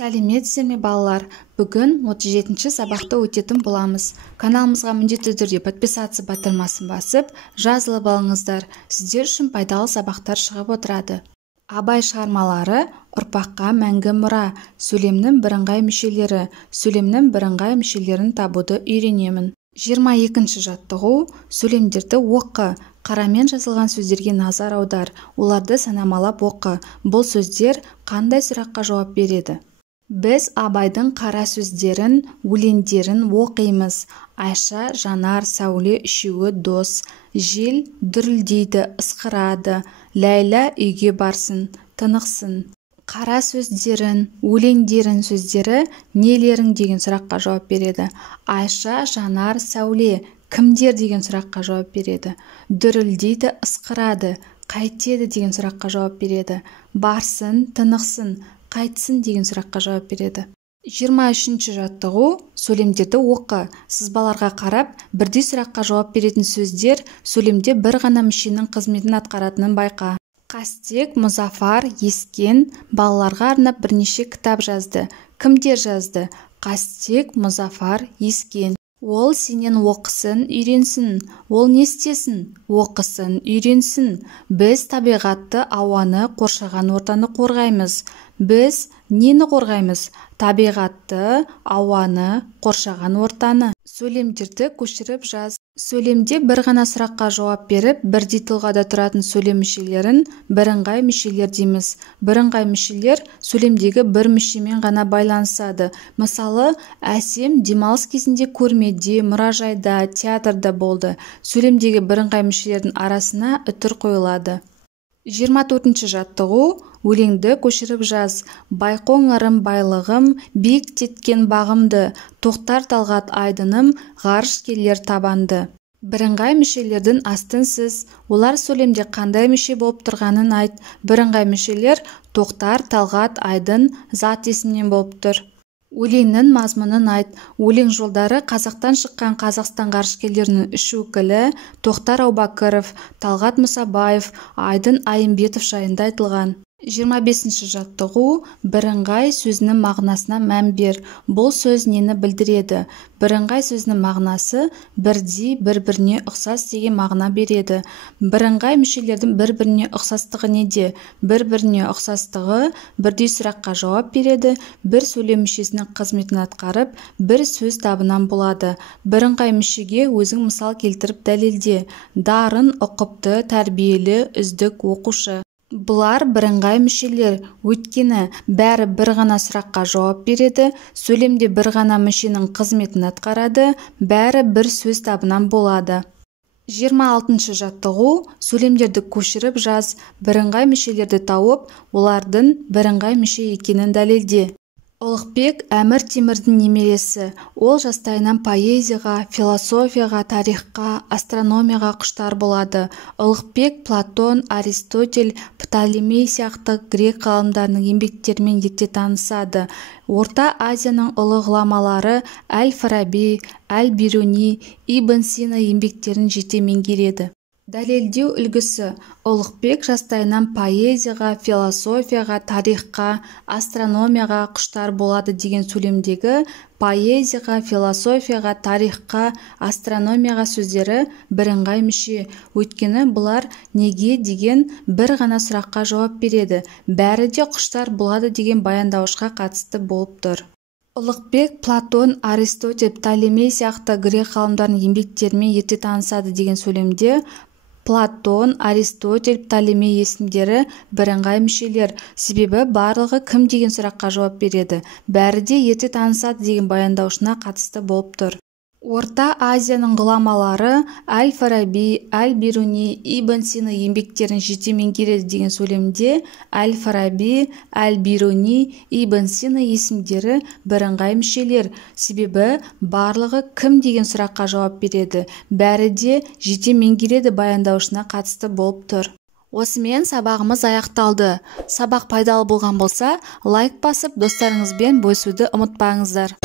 Сәлеметсіздер ме балалар? Бүгін 37-ші сабақты өтетін боламыз. Каналымызға міндетті түрде подписаться батырмасын басып, жазылып алыңыздар. Сіздер үшін пайдалы сабақтар шығып отырады. Абай шығармалары ұрпаққа мәңгі мұра. Сөйлемнің бірыңғай мүшелері. Сөйлемнің бірыңғай мүшелерін табуды үйренемін. 22-ші жаттығу. Сөйлемдерді оқы. Қарамен жазылған сөздерге назар аудар. Оларды санамалап оқы. Бұл сөздер қандай сұраққа жауап береді? Біз Абайдың қара сөздерін, өлеңдерін оқимыз. Айша, Жанар, Сәуле үшеуі дос. Жел дүрілдейді, ысқырады. Ләйла үйге барсын, тынықсын. Қара сөздерін, өлеңдерін сөздері нелерің деген сұраққа жауап береді. Айша, Жанар, Сәуле кімдер деген сұраққа жауап береді. Дүрілдейді, ысқырады, қайтеді деген сұраққа жауап береді. Барсын, тынықсын, қайтсын деген сұраққа жауап береді. 23-ші жаттығу. Сөйлемдерді оқы. Сызбаларға қарап, бірдей сұраққа жауап беретін сөздер сөйлемде бір ғана мүшенің қызметін атқаратынын байқа. Қастек, Мұзафар, Ескен балаларға арнап бірнеше кітап жазды. Кімдер жазды? Қастек, Мұзафар, Ескен. Ол сенен оқысын, үйренсін. Ол не істесін? Оқысын, үйренсін. Біз табиғатты, ауаны, қоршаған ортаны қорғаймыз. Біз нені қорғаймыз? Табиғатты, ауаны, қоршаған ортаны. Сөйлемдерді көшіріп жаз. Сөйлемде бір ғана сұраққа жауап беріп, бірдей тұлғада тұратын сөйлем мүшелерін бірыңғай мүшелер дейміз. Бірыңғай мүшелер сөйлемдегі бір мүшемен ғана байланысады. Мысалы, Әсем демалыс кезінде көрмеде, мұражайда, театрда болды. Сөйлемдегі бірыңғай мүшелердің арасына үтір қойылады. 24-ші жаттығу. Өлеңді көшіріп жаз. Байқоңырым байлығым, биіктеткен бағымды, тоқтар талғат айдыным, ғарышкерлер табанды. Бірыңғай мүшелердің астын сыз. Олар сөйлемде қандай мүше болып тұрғанын айт. Бірыңғай мүшелер тоқтар, талғат, айдын, зат есімнен болып тұр. Өлеңнің мазмұнын айт. Өлең жолдары қазақтан шыққан Қазақстан ғарышкерлерінің үш өкілі Тоқтар Аубакіров, Талғат Мұсабаев, Айдын Айымбетов жайында айтылған. 25-ші жаттығу. Бірыңғай сөзінің мағынасына мән бер. Бұл сөз нені білдіреді? Бірыңғай сөзінің мағынасы бірдей, бір-біріне ұқсас деген мағына береді. Бірыңғай мүшелердің бір-біріне ұқсастығы неде? Бір-біріне ұқсастығы бірдей сұраққа жауап береді, бір сөйлем мүшесінің қызметін атқарып, бір сөз табынан болады. Бірыңғай мүшеге өзің мысал келтіріп дәлелде. Дарын, ұқыпты, тәрбиелі, үздік оқушы. Бұлар бірыңғай мүшелер, өйткені бәрі бір ғана сұраққа жауап береді, сөйлемде бір ғана мүшенің қызметін атқарады, бәрі бір сөз табынан болады. 26-ші жаттығу. Сөйлемдерді көшіріп жаз. Бірыңғай мүшелерді тауып, олардың бірыңғай мүше екенін дәлелде. Ұлықбек Әмір Темірдің немересі. Ол жастайынан поэзияға, философияға, тарихқа, астрономияға құштар болады. Ұлықбек Платон, Аристотель, Птолемей сияқты грек ғалымдарының еңбектерімен ерте танысады. Орта Азияның ұлы ғұламалары Әл-Фараби, Әл-Бируни, Ибн Сина еңбектерін жете меңгереді. Дәлелдеу үлгісі. Ұлықбек жастайынан поэзияға, философияға, тарихқа, астрономияға құштар болады деген сөйлемдегі поэзияға, философияға, тарихқа, астрономияға сөздері бірыңғай мүше. Өйткені бұлар неге деген бір ғана сұраққа жауап береді. Бәрі де құштар болады деген баяндауышқа қатысты болып тұр. Ұлықбек Платон, Аристотель, Птолемей сияқты грек ғалымдарының еңбектерімен ерте танысады деген сөйлемде Платон, Аристотель, Птолемей есімдері бірыңғай мүшелер. Себебі барлығы кім деген сұраққа жауап береді. Бәрі де ерте танысады деген баяндаушына қатысты болып тұр. Орта Азияның ғұламалары Әл-Фараби, Әл-Бируни, Ибн Сина еңбектерін жете меңгереді деген сөйлемде Әл-Фараби, Әл-Бируни, Ибн Сина есімдері бірыңғай мүшелер. Себебі барлығы кім деген сұраққа жауап береді. Бәрі де жете меңгереді баяндаушына қатысты болып тұр. Осымен сабағымыз аяқталды. Сабақ пайдалы болған болса, лайк басып, достарыңызбен бөлісуді ұмытпаңыздар.